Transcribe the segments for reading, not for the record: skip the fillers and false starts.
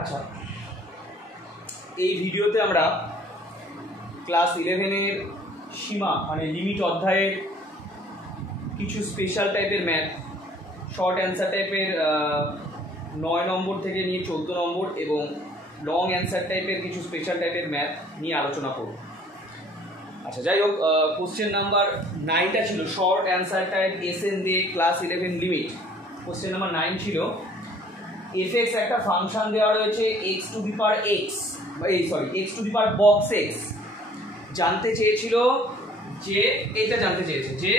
আচ্ছা, এই ভিডিওতে আমরা ক্লাস 11-এর সীমা মানে লিমিট অধ্যায়ের কিছু স্পেশাল টাইপের ম্যাথ, শর্ট অ্যান্সার টাইপের 9 নম্বর থেকে নিয়ে 14 নম্বর এবং লং অ্যান্সার টাইপের কিছু স্পেশাল টাইপের ম্যাথ নিয়ে আলোচনা করব। আচ্ছা, যাই হোক, কোশ্চেন নাম্বার 9টা ছিল শর্ট অ্যান্সার টাইপ এসএন দিয়ে ক্লাস 11 লিমিট। কোশ্চেন নাম্বার 9 ছিল fx একটা ফাংশন দেওয়া রয়েছে x to the power x, x to the power box x। জানতে চেয়েছিল যে এটা জানতে চেয়েছে যে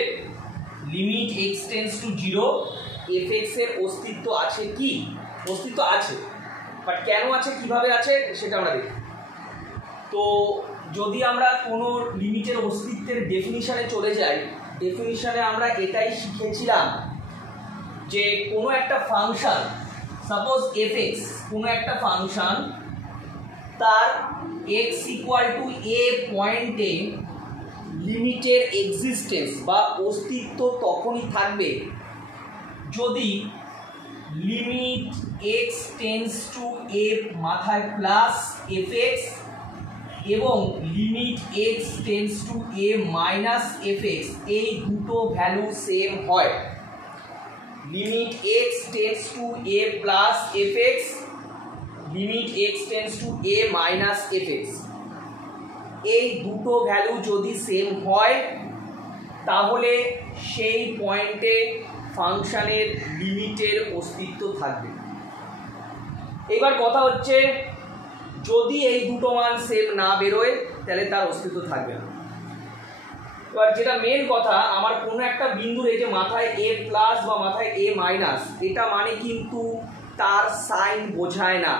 limit x tends to 0 fx এর অস্তিত্ব আছে কি? অস্তিত্ব আছে, বাট কেন আছে, কিভাবে আছে সেটা আমরা দেখি। তো যদি আমরা কোনো লিমিটের অস্তিত্বের ডেফিনিশনে চলে যাই, ডেফিনিশনে আমরা এটাই শিখেছিলাম যে কোনো একটা ফাংশন, সাপোজ fx, কোনো একটা ফাংশন তার x ইকুয়াল টু a পয়েন্টে লিমিটের এক্সিস্টেন্স বা অস্তিত্ব তখনই থাকবে যদি limit x tends two a মাথায় প্লাস fx এবং limit x tends two a minus fx এই দুটো ভ্যালু সেম হয়। Limit x tends two a plus fx, limit x tends two a minus fx, এই দুটো ভ্যালু যদি same হয় তাহলে সেই পয়েন্টে ফাংশনের লিমিটের অস্তিত্ব থাকবে। এবার কথা হচ্ছে যদি এই দুটো মান সেম না বেরোয় তাহলে তার অস্তিত্ব থাকবে না। এবার যেটা মেন কথা, আমার কোনো একটা বিন্দুর এই যে মাথায় a প্লাস বা মাথায় a মাইনাস, এটা মানে কিন্তু তার সাইন বোঝায় না।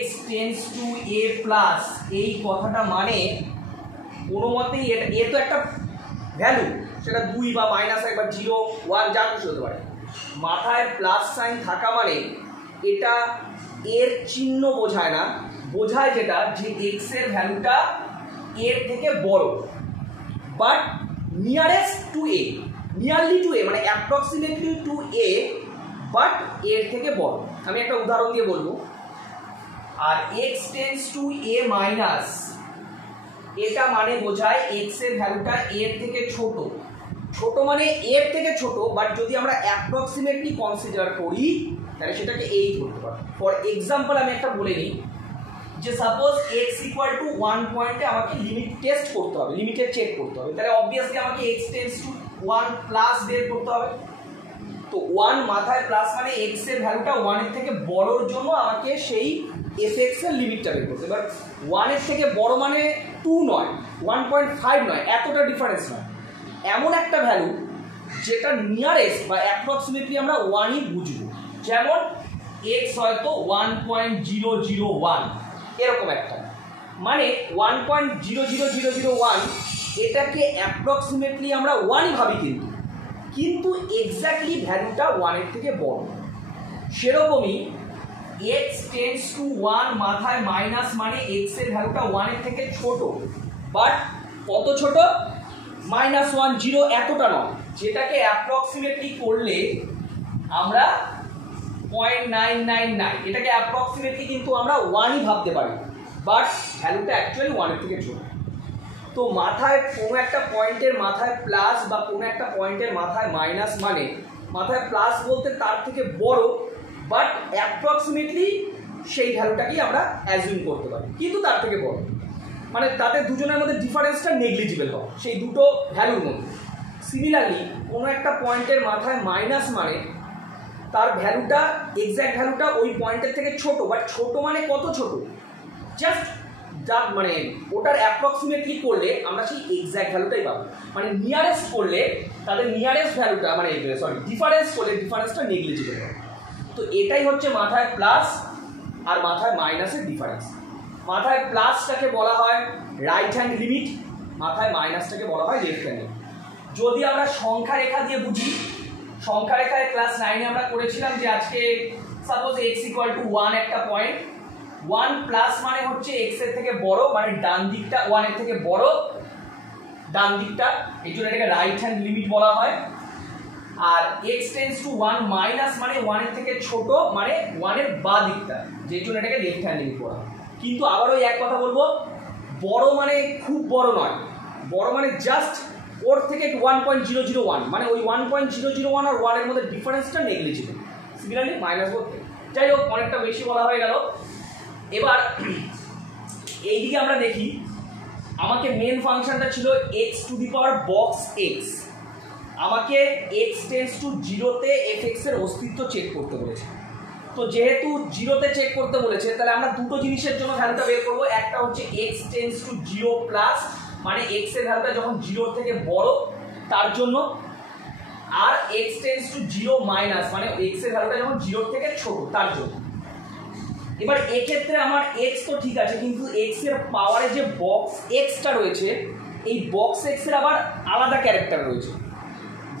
x tends two a plus এই কথাটা মানে কোনো মতেই এটা এ তো একটা ভ্যালু, সেটা 2 বা মাইনাস 1 বা 0 1 যা কিছু হতে পারে। মাথায় প্লাস সাইন থাকা মানে এটা এর চিহ্ন বোঝায় না, বোঝায় যেটা যে x এর ভ্যালুটা এর থেকে বড়, but nearest to A, nearly to A মানে অ্যাপ্রক্সিমেটলি টু এ, বাট এর থেকে বড়। আমি একটা উদাহরণ দিয়ে বলবো। আর x tends two a minus, এটা মানে বোঝায় x এর ভ্যালুটা এর থেকে ছোট। ছোট মানে এর থেকে ছোট, বাট যদি আমরা অ্যাপ্রক্সিমেটলি কনসিডার করি তাহলে সেটাকে এই ধরতে পারি। ফর এক্সাম্পল আমি একটা বলে নিই যে সাপোজ x ইকুয়াল টু 1 পয়েন্টে আমাকে লিমিট টেস্ট করতে হবে, লিমিটের চেক করতে হবে, তাহলে অবভিয়াসলি আমাকে x টেন্ডস টু 1 প্লাস বের করতে হবে। তো 1 মাথায় প্লাস মানে x এর ভ্যালুটা 1 এর থেকে বড়র জন্য আমাকে সেই fx এর লিমিটটা বের করতে। এবার 1 এর থেকে বড় মানে 2 নয়, 1.5 নয়, এতটা ডিফারেন্স নয়, এমন একটা ভ্যালু যেটা নিয়ারেস্ট বা অ্যাপ্রক্সিমেটলি আমরা 1ই বুঝবো। যেমন x হয়তো 1.0001 এরকম একটা, মানে 1.00001 এটাকে অ্যাপ্রক্সিমেটলি আমরা 1ই ভাবি, কিন্তু এক্স্যাক্টলি ভ্যালুটা 1 এর থেকে বড়। সেরকমই x টেন্ডস টু 1 মাথায় মাইনাস মানে x এর ভ্যালুটা 1 এর থেকে ছোট, বাট কত ছোট? -1 0 এতটা নয়, যেটাকে অ্যাপ্রক্সিমেটলি করলে আমরা 0.999, এটাকে অ্যাপ্রক্সিমেটলি কিন্তু আমরা 1ই ভাবতে পারি, বাট ভ্যালুটা অ্যাকচুয়ালি 1 এর থেকে ছোট। তো মাথায় কোনো একটা পয়েন্টের মাথায় প্লাস বা কোনো একটা পয়েন্টের মাথায় মাইনাস মানে মাথায় প্লাস বলতে তার থেকে বড়, বাট অ্যাপ্রক্সিমেটলি সেই ভ্যালুটাকেই আমরা অ্যাজিউম করতে পারি, কিন্তু তার থেকে বড়, মানে তাদের দুজনের মধ্যে ডিফারেন্সটা নেগলিজিবল হবে সেই দুটো ভ্যালুর মধ্যে। সিমিলারলি কোনো একটা পয়েন্টের মাথায় মাইনাস মানে তার ভ্যালুটা, এক্স্যাক্ট ভ্যালুটা ওই পয়েন্টের থেকে ছোট, বাট ছোট মানে কত ছোট? জাস্ট যা মানে ওটার অ্যাপ্রক্সিমেটলি করলে আমরা সেই এক্স্যাক্ট ভ্যালুটাই পাবো, মানে নিয়ারেস্ট করলে তাদের নিয়ারেস্ট ভ্যালুটা মানে ডিফারেন্স করলে ডিফারেন্সটা নেগলিজিবল হবে। তো এটাই হচ্ছে মাথায় প্লাস আর মাথায় মাইনাসের ডিফারেন্স। মাথায় প্লাসটাকে বলা হয় রাইট হ্যান্ড লিমিট, মাথায় মাইনাসটাকে বলা হয় লেফট হ্যান্ড লিমিট। যদি আমরা সংখ্যা রেখা দিয়ে বুঝি, সংখ্যা রেখায় ক্লাস 9-এ আমরা করেছিলাম যে আজকে সাপোজ x ইকুয়াল টু 1 একটা পয়েন্ট, 1 প্লাস মানে হচ্ছে x এর থেকে বড়, মানে ডান দিকটা 1 এর থেকে বড়, ডান দিকটা, এই জন্য এটাকে রাইট হ্যান্ড লিমিট বলা হয়। আর এক্স টেন্স টু 1 মাইনাস মানে 1 এর থেকে ছোট, মানে 1 এর বাঁ দিকটা, যেই জন্য এটাকে লেফট হ্যান্ড লিমিট বলা। কিন্তু আবার ওই এক কথা বলবো, বড় মানে খুব বড় নয়, বড় মানে জাস্ট ওর থেকে 1.001, মানে ওই 1.001 আর 1 এর মধ্যে ডিফারেন্সটা নেগলিজিবল। সিমিলারলি মাইনাস করতে, যাই হোক অনেকটা বেশি বলা হয়ে গেল। এবার এইদিকে আমরা দেখি, আমাকে মেন ফাংশনটা ছিল x to the power box x, আমাকে এক্স টেন্স টু 0-তে এফ এর অস্তিত্ব চেক করতে বলেছে। তো যেহেতু 0-তে চেক করতে বলেছে, তাহলে আমরা দুটো জিনিসের জন্য ভ্যালুটা বের করবো। একটা হচ্ছে এক্স টেন্স টু 0 প্লাস, মানে এক্স এর ভ্যালুটা যখন 0 থেকে বড় তার জন্য, আর এক্স টেন্স টু 0 মাইনাস, মানে এক্স এর ভ্যালুটা যখন 0 থেকে ছোট তার জন্য। এবার এক্ষেত্রে আমার এক্স তো ঠিক আছে, কিন্তু এক্স এর পাওয়ারে যে বক্স এক্সটা রয়েছে, এই বক্স এক্স এর আবার আলাদা ক্যারেক্টার রয়েছে।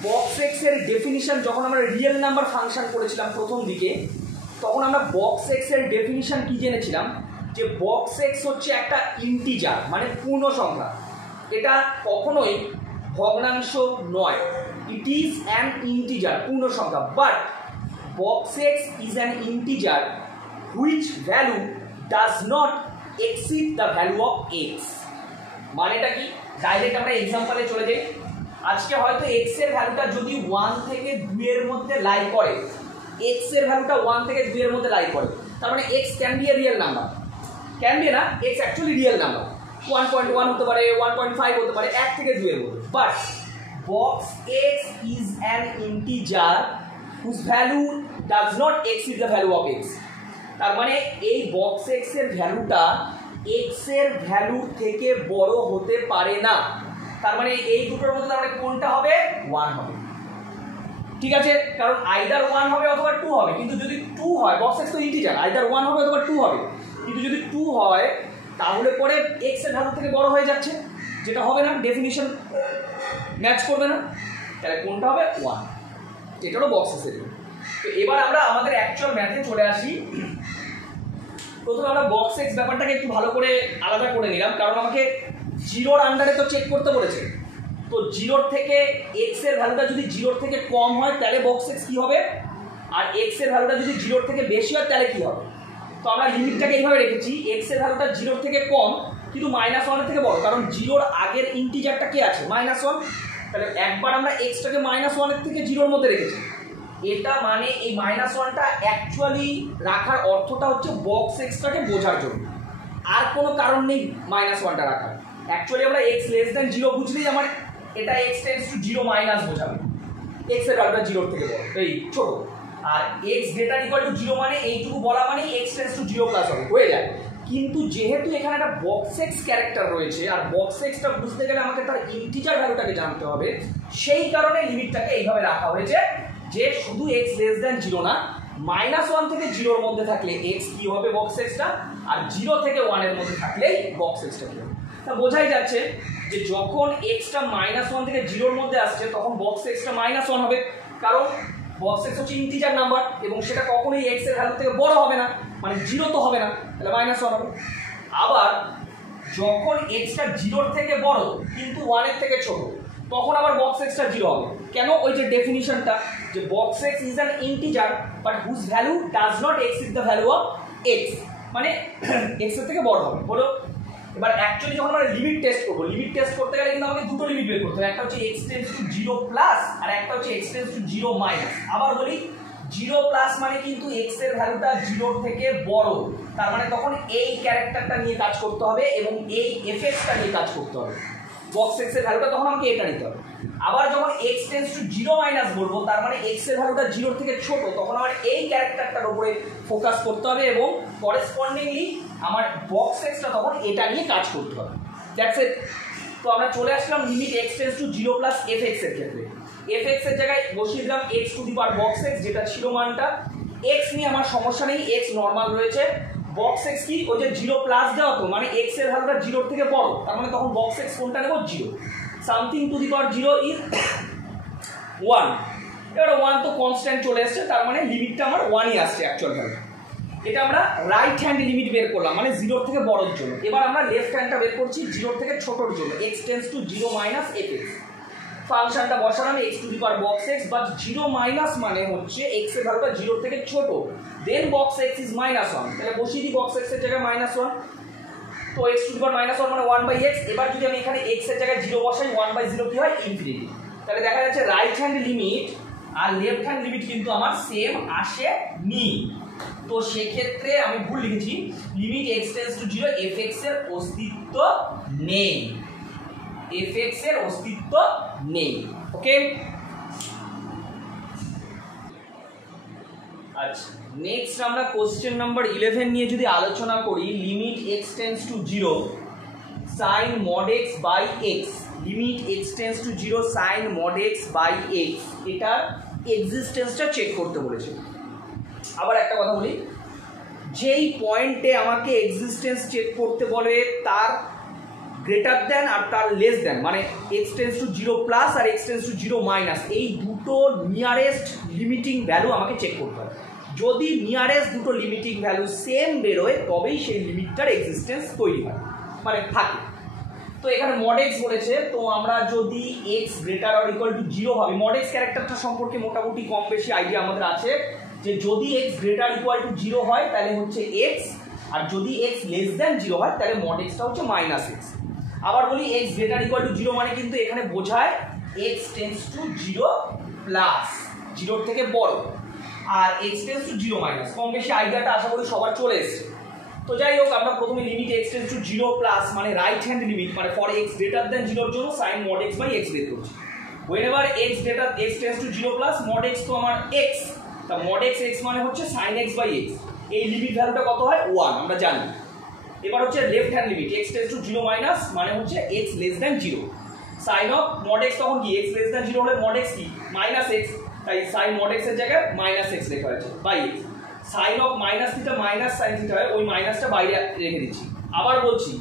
বক্স এক্স এর ডেফিনিশন যখন আমরা রিয়েল নাম্বার ফাংশন করেছিলাম প্রথম দিকে, তখন আমরা বক্স এক্স এর ডেফিনিশন কি জেনেছিলাম, যে বক্স এক্স হচ্ছে একটা ইন্টিজার, মানে পূর্ণ সংখ্যা। এটা কখনোই ভগ্নাংশ নয়, ইট ইজ অ্যান ইন্টিজার, পূর্ণ সংখ্যা। But box x is an integer which value does not exceed the value of x. মানেটা কি, ডাইরেক্ট আমরা এক্সাম্পলে চলে যাই। আজকে হয়তো এক্স এর ভ্যালুটা যদি 1 থেকে 2 এর মধ্যে লাই করে, এক্স এর ভ্যালুটা 1 থেকে 2 এর মধ্যে লাই করে, তার মানে x can B A real number, can be না, এক্স অ্যাকচুয়ালি রিয়েল নাম্বার। 1.1 হতে পারে, 1.5 হতে পারে, 1 থেকে 2 এর মধ্যে। But box x is an integer whose value does not exceed the value of x. তার মানে এই বক্স এক্স এর ভ্যালুটা এক্স এর ভ্যালুর থেকে বড় হতে পারে না। তার মানে এই দুটোর মধ্যে তার মানে কোনটা হবে, 1 হবে। ঠিক আছে, কারণ আইদার 1 হবে অথবা 2 হবে। কিন্তু যদি 2 হয়, বক্স এক্স তো ইন্টিজার, আইদার 1 হবে অথবা 2 হবে। কিন্তু যদি 2 হয় তাহলে পরে এক্স এর ভ্যালু থেকে বড় হয়ে যাচ্ছে, যেটা হবে না, ডেফিনিশন ম্যাচ করবে না। তাহলে কোনটা হবে, 1। এটা হলো বক্স এক্স এর। তো এবার আমরা আমাদের অ্যাকচুয়াল ম্যাথে চলে আসি। প্রথমে আমরা বক্স এক্স ব্যাপারটাকে একটু ভালো করে আলাদা করে নিলাম, কারণ আমাকে 0-র আন্ডারে তো চেক করতে বলেছে। তো 0 থেকে এক্স এর ভ্যালুটা যদি 0 থেকে কম হয় তাহলে বক্স এক্স কি হবে, আর এক্স এর ভ্যালুটা যদি 0 থেকে বেশি হয় তাহলে কি হবে। তো আমরা লিমিটটাকে এইভাবে রেখেছি, এক্স এর ভ্যালুটা 0 থেকে কম কিন্তু -1 এর থেকে বড়, কারণ 0-র আগের ইন্টিজারটা কি আছে, -1। তাহলে একবার আমরা এক্সটাকে -1 এর থেকে 0-র মধ্যে রেখেছি। এটা মানে এই -1টা অ্যাকচুয়ালি রাখার অর্থটা হচ্ছে বক্স এক্সটাকে বোঝার জন্য, আর কোনো কারণ নেই -1টা রাখার। অ্যাকচুয়ালি আমরা x লেস দ্যান 0 বুঝলেই আমার এটা x টেন্স টু 0 মাইনাস বোঝাবে, x এর ভ্যালুটা 0 থেকে বড়, এই ছোট। আর x গ্রেটার ইকুয়াল টু 0 মানে এইটুকু বলা মানে x টেন্স টু 0 প্লাস হবে, হয়ে যায়। কিন্তু যেহেতু এখানে একটা বক্স এক্স ক্যারেক্টার রয়েছে, আর বক্স এক্সটা বুঝতে গেলে আমাকে তার ইন্টিজার ভ্যালুটাকে জানতে হবে, সেই কারণে লিমিটটাকে এইভাবে রাখা হয়েছে যে শুধু x লেস দ্যান 0 না, -1 থেকে 0-র মধ্যে থাকলে x কি হবে বক্স এক্সটা, আর 0 থেকে 1 এর মধ্যে থাকলেই বক্স এক্সটা কি হবে। তা বোঝাই যাচ্ছে যে যখন এক্সটা -1 থেকে 0-র মধ্যে আসছে তখন বক্স এক্সটা -1 হবে, কারণ বক্স এক্স হচ্ছে ইন্টিজার নাম্বার এবং সেটা কখনোই এক্স এর ভ্যালু থেকে বড় হবে না, মানে 0 তো হবে না, তাহলে -1 হবে। আবার যখন এক্সটা 0-র থেকে বড় কিন্তু 1 এর থেকে ছোট, তখন আবার বক্স এক্সটা 0 হবে। কেন, ওই যে ডেফিনিশনটা যে box x is an integer but whose value does not exceed the value of x, মানে এক্স এর থেকে বড় হবে। হলো, এবার অ্যাকচুয়ালি যখন আমরা লিমিট টেস্ট করবো, লিমিট টেস্ট করতে গেলে কিন্তু আমাকে দুটো লিমিট বের করতে হবে, একটা হচ্ছে x টেন্ডস টু 0 প্লাস আর একটা হচ্ছে x টেন্ডস টু 0 মাইনাস। আবার বলি 0 প্লাস মানে কিন্তু x এর ভ্যালুটা 0 থেকে বড়, তার মানে তখন এই ক্যারেক্টারটা নিয়ে কাজ করতে হবে এবং এই এফএক্সটা নিয়ে কাজ করতে হবে। বক্স এক্স এর ভ্যালুটা তখন আমাকে এটা নিতে হবে। আবার যখন x টেন্ডস টু 0 মাইনাস বলবো, তার মানে x এর ভ্যালুটা 0 থেকে ছোট, তখন আমার এই ক্যারেক্টারটার উপরে ফোকাস করতে হবে এবং করেসপন্ডিংলি আমার বক্স এক্সটা তখন এটা নিয়ে কাজ করতে হবে। That's it. তো আমরা চলে আসলাম limit x tends to 0 plus fx এর ক্ষেত্রে। fx এর জায়গায় বসিয়ে দিলাম x to the power box x, যেটা ছিল মানটা। x নিয়ে আমার সমস্যা নেই, x নরমাল রয়েছে। বক্স এক্স কি, ওই যে 0 প্লাস দেওয়া, তো মানে x এর ভ্যালুটা 0 থেকে বড়, তার মানে তখন বক্স এক্স কোনটা নেব, 0। Something to the power 0 is 1। এবার 1 তো কনস্ট্যান্ট চলে এসছে, তার মানে লিমিটটা আমার 1ই আসছে অ্যাকচুয়াল ভ্যালু। এটা আমরা রাইট হ্যান্ড লিমিট বের করলাম, মানে 0 থেকে বড়র জন্য। এবার আমরা লেফট হ্যান্ডটা বের করছি 0 থেকে ছোটর জন্য, x tends to 0 minus fx। ফাংশনটা বসালাম x to the power box x, but 0 minus মানে হচ্ছে x এর ভ্যালুটা 0 থেকে ছোট, দেন বক্স x ইজ -1, তাহলে বসিয়ে দিই বক্স x এর জায়গায় -1, তো x টু দি পাওয়ার -1 মানে 1/x। এবার যদি আমি এখানে x এর জায়গায় 0 বসাই 1/0 কি হয় ইনফিনিটি, তাহলে দেখা যাচ্ছে রাইট হ্যান্ড লিমিট আর লেফট হ্যান্ড লিমিট কিন্তু আমার সেম আসেনি। তো সেক্ষেত্রে আমি ভুল লিখেছি, limit x tends to 0 fx এর অস্তিত্ব নেই, fx এর অস্তিত্ব নেই। ওকে, আচ্ছা নেক্সট আমরা কোশ্চেন নাম্বার 11 নিয়ে যদি আলোচনা করি, limit x tends to 0 sin mod x by x, limit x tends to 0 sin mod x by x, এটার এক্সিস্টেন্সটা চেক করতে বলেছে। আবার একটা কথা বলি, যেই পয়েন্টে আমাকে এক্সিস্টেন্স চেক করতে বলে তার গ্রেটার দেন আর তার লেস দেন, মানে x টেন্ডস টু 0 প্লাস আর x টেন্ডস টু 0 মাইনাস, এই দুটো নিয়ারেস্ট লিমিটিং ভ্যালু আমাকে চেক করতে হবে। যদি নিয়ারেস্ট দুটো লিমিটিং ভ্যালু সেম বেরোয় তবেই সেই লিমিটটার এক্সিস্টেন্স তৈরি হয়, মানে থাকে। তো এখানে mod x বলেছে, তো আমরা যদি x greater or equal to 0 হবে, mod x ক্যারেক্টারটা সম্পর্কে মোটামুটি কম বেশি আইডিয়া আমাদের আছে, যে যদি x গ্রেটার ইকুয়াল টু 0 হয় তাহলে হচ্ছে x, আর যদি x লেস দেন 0 হয় তাহলে mod x টা হচ্ছে -x। আবার বলি x গ্রেটার ইকুয়াল টু 0 মানে কিন্তু এখানে বোঝায় x টেন্ডস টু 0 প্লাস, 0 থেকে বড়, আর x টেন্ডস টু 0 মাইনাস। কম বেশি আইডিয়াটা আশা করি সবার চলে এসেছে। তো যাই হোক, আমরা প্রথমে limit x tends to 0 plus মানে রাইট হ্যান্ড লিমিট, মানে ফর x গ্রেটার দেন 0 এর জন্য sin mod x by x বের করছি। whenever x tends to 0 plus mod x তো আমার x, তা mod x মানে হচ্ছে sin x বাই x, এই লিমিট ভ্যালুটা কত হয় 1 আমরা জানি। এবার হচ্ছে left hand limit x tends to 0 minus মানে হচ্ছে x less than 0, sin of mod x তখন কি x লেস দেন 0 হলে mod x কি -x, তাই sin mod x এর জায়গায় -x লেখা হয়েছে by x, sin of minus theta minus sin theta হয়, ওই মাইনাসটা বাইরে রেখে দিচ্ছি। আবার বলছি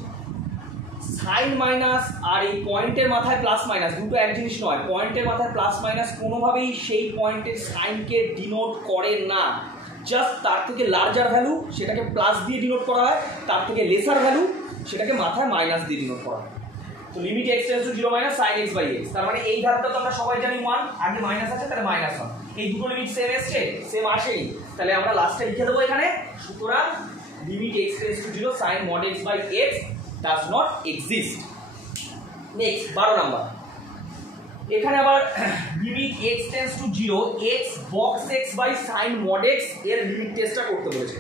সাইন মাইনাস আর এই পয়েন্টের মাথায় প্লাস মাইনাস দুটো এক জিনিস নয়, পয়েন্টের মাথায় প্লাস মাইনাস কোনোভাবেই সেই পয়েন্টের সাইনকে ডিনোট করে না, জাস্ট তার থেকে লার্জার ভ্যালু সেটাকে প্লাস দিয়ে ডিনোট করা হয়, তার থেকে লেসার ভ্যালু সেটাকে মাথায় মাইনাস দিয়ে ডিনোট করা হয়। তো limit x tends to 0 minus sin x by x, তার মানে এই ভ্যালুটা তো আমরা সবাই জানি 1, আগে মাইনাস আছে তাহলে -1, এই দুটো লিমিট সেম এসছে, সেম আসেই, তাহলে আমরা লাস্টে লিখে দেবো এখানে, সুতরাং limit x tends to 0 sin mod x by x does not exist। Next 12 number, এখানে আবার limit x tends to 0 x box x by sin mod x এর লিমিট টেস্টটা করতে বলেছে।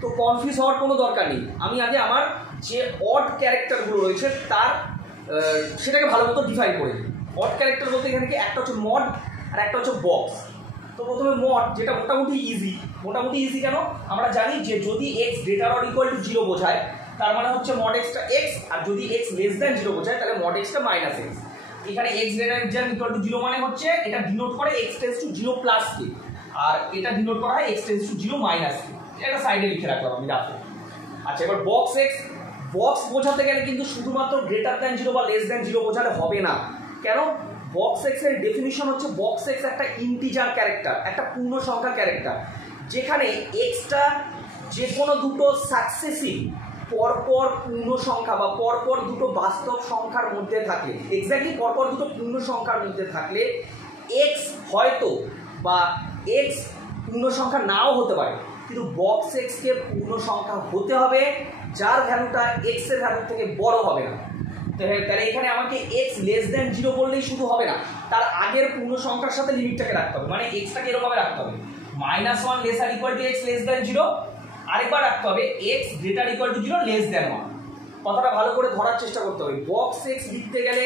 তো কনফিউজ হওয়ার কোনো দরকার নেই, আমি আগে আমার যে অড ক্যারেক্টারগুলো রয়েছে তার সেটাকে ভালো মতো ডিফাইন করে দিই। অড ক্যারেক্টার বলতে এখানে কি একটা হচ্ছে মড আর একটা হচ্ছে বক্স। তো প্রথমে মড, যেটা মোটামুটি ইজি কেন, আমরা জানি যে যদি x greater or equal to 0 বোঝায় তার মানে হচ্ছে mod x টা x, আর যদি x লেস দেন 0 বোঝায় তাহলে mod x টা -x। এখানে x greater than equal to 0 মানে হচ্ছে এটা ডিনোট করে x টেন্ডস টু 0 প্লাস কে, আর এটা ডিনোট করা হয় x টেন্ডস টু 0 মাইনাস কে, এটা সাইডে লিখে রাখলাম আমি রাখবো। আচ্ছা, এবার বক্স x, বক্স বোঝাতে গেলে কিন্তু শুধুমাত্র গ্রেটার দেন 0 বা লেস দেন 0 বোঝালে হবে না। কেন? বক্স x এর ডেফিনিশন হচ্ছে বক্স x একটা ইন্টিজার ক্যারেক্টার, একটা পূর্ণ সংখ্যা ক্যারেক্টার, যেখানে x টা যে কোনো দুটো সাকসেসিভ পরপর পূর্ণ সংখ্যা বা পরপর দুটো বাস্তব সংখ্যার মধ্যে থাকে, এক্স্যাক্টলি পরপর দুটো পূর্ণ সংখ্যার মধ্যে থাকলে x হয়তো বা x পূর্ণ সংখ্যা নাও হতে পারে, কিন্তু বক্স x কে পূর্ণ সংখ্যা হতে হবে যার ভ্যালুটা x এর ভ্যালু থেকে বড় হবে না। তাহলে এখানে আমাকে x লেস দেন 0 বললেই শুধু হবে না, তার আগের পূর্ণ সংখ্যার সাথে লিমিটটাকে রাখতে হবে, মানে x টাকে এরকমভাবে রাখতে হবে -1 laser equal to x less than 0, আরেকবার রাখতে হবে x greater equal to 0 less than 1। কথাটা ভালো করে ধরার চেষ্টা করতে হবে, বক্স x লিখতে গেলে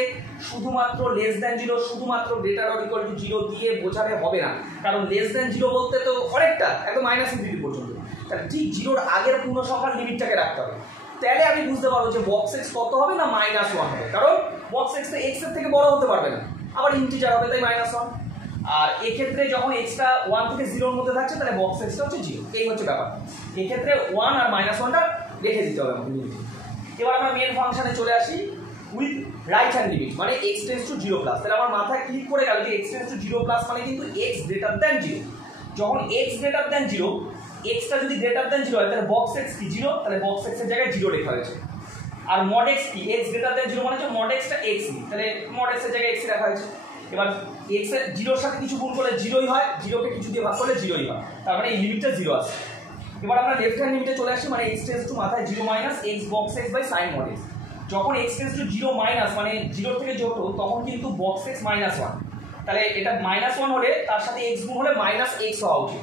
শুধুমাত্র লেস দেন 0, শুধুমাত্র গ্রেটার অর ইকুয়াল টু 0 দিয়ে বোঝালে হবে না, কারণ লেস দেন 0 বলতে তো অনেকটা একদম -∞ পর্যন্ত, তাহলে ঠিক 0-র আগের পূর্ণ সংখ্যার লিমিটটাকে রাখতে হবে, তাহলে আমি বুঝতে পারবো যে বক্স x কত হবে না -1 হবে, কারণ বক্স x x এর থেকে বড় হতে পারবে না, আবার ইন্টিজার হবে তাই -1। আর এক্ষেত্রে যখন x টা 1 থেকে 0 এর মধ্যে থাকছে তাহলে বক্স x টা হচ্ছে 0, এই হচ্ছে ব্যাপার। এক্ষেত্রে 1 আর -1টা রেখে দিতে হবে আমাকে লিমিটে। এবার আমরা মেন ফাংশনে চলে আসি উইথ রাইট হ্যান্ড লিমিট, মানে x টেন্ডস টু 0 প্লাস। তাহলে আমার মাথায় ক্লিক করে গেল যে x টেন্ডস টু 0 প্লাস মানে কিন্তু x গ্রেটার দেন 0। যখন x গ্রেটার দেন 0, x টা যদি গ্রেটার দেন 0 হয় তাহলে বক্স x কি 0, তাহলে বক্স x এর জায়গায় 0 লেখা হয়েছে। আর mod x কি x গ্রেটার দেন 0 মানে হচ্ছে mod x টা x, তাহলে mod x এর জায়গায় x রাখা হয়েছে। এবার এক্স এর জিরোর সাথে কিছু গুণ করলে জিরোই হয়, জিরোকে কিছু দিয়ে ভাগ করলে জিরোই হয়, তার মানে এই লিমিটটা জিরো আসে। এবার আমরা লেফট হ্যান্ড লিমিটে চলে আসি, মানে এক্স টেন্স টু মাথায় zero minus x box x by sine mod x. যখন x tends to zero minus মানে জিরোর থেকে ছোট তখন কিন্তু বক্স এক্স মাইনাস ওয়ান, তাহলে এটা মাইনাস ওয়ান হলে তার সাথে এক্স গুণ হলে মাইনাস এক্স হওয়া উচিত।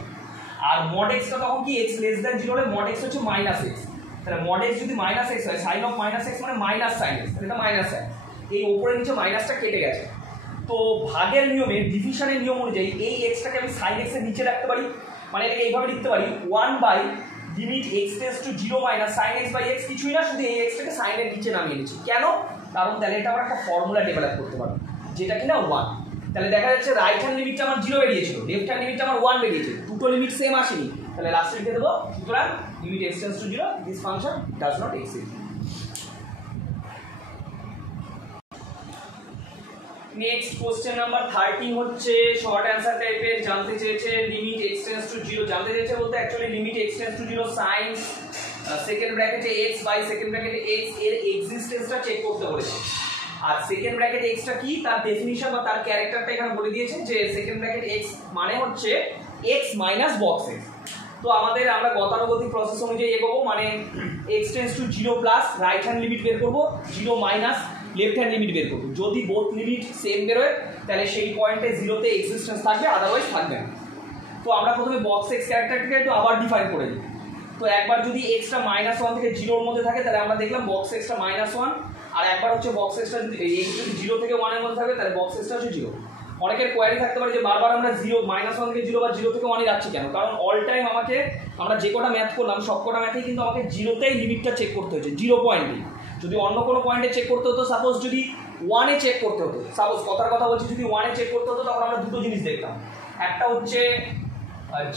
আর মড এক্সটা তখন কি এক্স লেস দ্যান জিরো হলে মড এক্স হচ্ছে মাইনাস এক্স, তাহলে মড এক্স যদি মাইনাস এক্স হয় সাইন অফ মাইনাস এক্স মানে মাইনাস সাইন এক্স, এটা মাইনাস সাইন, এই উপরে নিচে মাইনাসটা কেটে গেছে। তো ভাগের নিয়মে ডিভিশনের নিয়ম অনুযায়ী এই এক্সটাকে আমি সাইন এক্সের নিচে রাখতে পারি, মানে এটাকে এইভাবে লিখতে পারি 1 by limit x tends to zero minus sine x by x, কিছুই না, শুধু এই এক্সটাকে সাইনের নিচে নামিয়ে নিচ্ছি। কেন? কারণ তাহলে এটা আমরা একটা ফর্মুলা ডেভেলপ করতে পারবো যেটা কিনা 1। তাহলে দেখা যাচ্ছে রাইট হ্যান্ড লিমিটটা আমার 0 বেরিয়েছিল, লেফট হ্যান্ড লিমিটটা আমার 1 বেরিয়েছে, দুটো লিমিট সেম আসেনি, তাহলে লাস্টে লিখে দেবো সুতরাং limit x tends to 0 this function does not exist. Next question number 30 হচ্ছে শর্ট অ্যান্সার টাইপের, জানতে চেয়েছে লিমিট এক্স টেন্স টু 0, জানতে চেয়েছে বলতে actually limit x tends to 0 sine second ব্র্যাকেটে x বাই সেকেন্ড ব্র্যাকেটে x এর এক্সিস্টেন্সটা চেক করতে বলেছে। আর সেকেন্ড ব্র্যাকেটে x টা কি তার ডেফিনিশন বা তার ক্যারেক্টারটা এখানে বলে দিয়েছে যে সেকেন্ড ব্র্যাকেটে x মানে হচ্ছে x মাইনাস বক্স x। তো আমাদের আমরা গতানুগতিক প্রসেস অনুযায়ী এগোবো, মানে x tends to 0 plus right hand limit বের করব, 0 মাইনাস লেফট হ্যান্ড লিমিট বের করবো। যদি বোথ লিমিট সেম বেরোয় তাহলে সেই পয়েন্টে 0তে এক্সিস্টেন্স থাকবে, আদারওয়াইজ থাকবে না। তো আমরা প্রথমে বক্স এক্স ক্যারেক্টারটাকে একটু আবার ডিফাইন করে দিই। তো একবার যদি এক্সটা -1 থেকে 0 এর মধ্যে থাকে তাহলে আমরা দেখলাম বক্স এক্সটা -1, আর একবার হচ্ছে বক্স এক্সটা যদি x যদি 0 থেকে 1 এর মধ্যে থাকে তাহলে বক্স এক্সটা হচ্ছে 0। অনেকের কোয়ারি থাকতে পারে যে বারবার আমরা 0 -1 থেকে 0 বা 0 থেকে 1 এ যাচ্ছি কেন? কারণ অল টাইম আমাকে আমরা যে কটা ম্যাথ করলাম সব কটা ম্যাথেই কিন্তু আমাকে 0তেই লিমিটটা চেক করতে হয়েছে, 0 পয়েন্টে। যদি অন্য কোনো পয়েন্টে চেক করতে হতো, সাপোজ যদি 1 এ চেক করতে হতো, সাপোজ কথার কথা বলছি, যদি 1 এ চেক করতে হতো তখন আমরা দুটো জিনিস দেখতাম। একটা হচ্ছে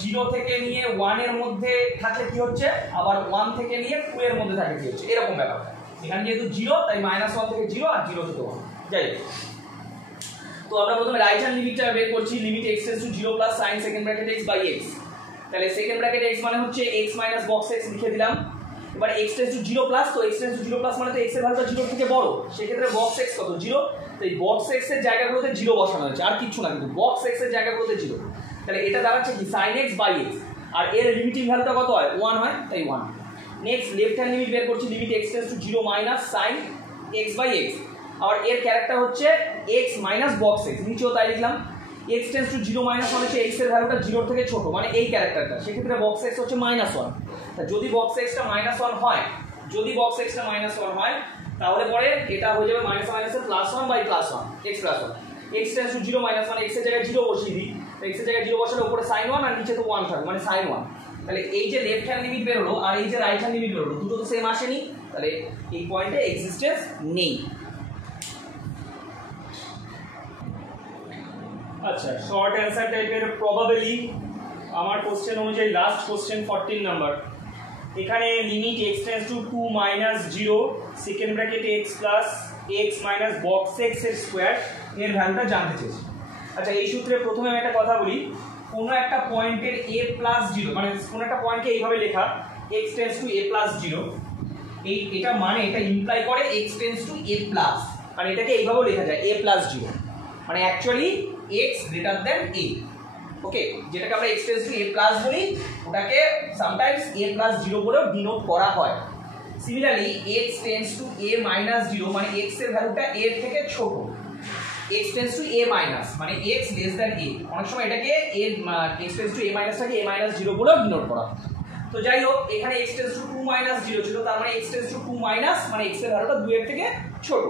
0 থেকে নিয়ে 1 এর মধ্যে থাকলে কি হচ্ছে, আবার 1 থেকে নিয়ে 2 এর মধ্যে থাকলে কি হচ্ছে, এরকম ব্যাপার। এখানে যেহেতু 0 তাই -1 থেকে 0 আর 0 থেকে 1, যাই হোক। তো আমরা প্রথমে রাইট হ্যান্ড লিমিটটা বের করছি, limit x tends to 0 plus sin second bracket x by x। তাহলে সেকেন্ড ব্র্যাকেট x মানে হচ্ছে x মাইনাস বক্স x লিখে দিলাম। এবার x টেন্স টু 0 প্লাস, তো x টেন্স টু 0 প্লাস মানে তো x এর ভ্যালুটা 0 থেকে বড়, সেক্ষেত্রে বক্স x কত 0, তো এই বক্স x এর জায়গাগুলোতে 0 বসানো হয়েছে, আর কিছু না, কিন্তু বক্স x এর জায়গাগুলোতে 0। তাহলে এটা দাঁড়াচ্ছে কি sin x বাই x, আর এর লিমিটিং ভ্যালুটা কত হয় 1 হয়, তাই 1। নেক্সট লেফট হ্যান্ড লিমিট বের করছি, limit x tends to 0 minus sin x by x, আর এর ক্যারেক্টার হচ্ছে x মাইনাস বক্স x, নিচেও তাই লিখলাম। x টেন্স টু 0 মাইনাস মানে হচ্ছে x এর ভ্যালুটা 0 থেকে ছোট, মানে এই ক্যারেক্টারটা, সেক্ষেত্রে বক্স x হচ্ছে -1। তা যদি বক্স x টা -1 হয়, যদি বক্স x টা -1 হয় তাহলে পরে এটা হয়ে যাবে মাইনাস মাইনাসের +1 by +1 x + 1। x tends to 0 minus মানে x এর জায়গায় 0 বসিয়ে দিই, x এর জায়গায় 0 বসালে উপরে sin 1 আর নিচে তো 1 থাকবে, মানে sin 1। তাহলে এই যে লেফট হ্যান্ড লিমিট বের হলো আর এই যে রাইট হ্যান্ড লিমিট বের হলো, দুটো তো সেম আসেনি, তাহলে এই পয়েন্টে এক্সিস্টেন্স নেই। আচ্ছা, শর্ট অ্যান্সার টাইপের প্রবাবিলি আমার কোশ্চেন অনুযায়ী লাস্ট কোশ্চেন 14 নাম্বার। এখানে limit x tends two 2 minus 0 second bracket x plus x minus box x এর স্কোয়ার এর ভ্যালুটা জানতে চেয়েছি। আচ্ছা, এই সূত্রে প্রথমে আমি একটা কথা বলি, কোনো একটা পয়েন্টের a প্লাস 0, মানে কোনো একটা পয়েন্টকে এইভাবে লেখা x tends two a plus 0, এটা মানে এটা ইমপ্লাই করে x tends two a plus, মানে এটাকে এইভাবেও লেখা যায় a প্লাস 0, মানে actually x greater than a। ওকে, যেটাকে আমরা x tends two a plus বলি ওটাকে সামটাইমস a প্লাস 0 বলেও ডিনোট করা হয়। Similarly x tends two a minus 0 মানে x এর ভ্যালুটা a এর থেকে ছোট, x tends two a minus মানে x লেস দ্যান a, অনেক সময় এটাকে x tends two a মাইনাসটাকে a minus 0 বলেও ডিনোট করা হয়। তো যাই হোক, এখানে x টেন্স টু 2 মাইনাস 0 ছিল, তার মানে x টেন্স টু 2 মাইনাস মানে x এর ভ্যালুটা 2 এর থেকে ছোট,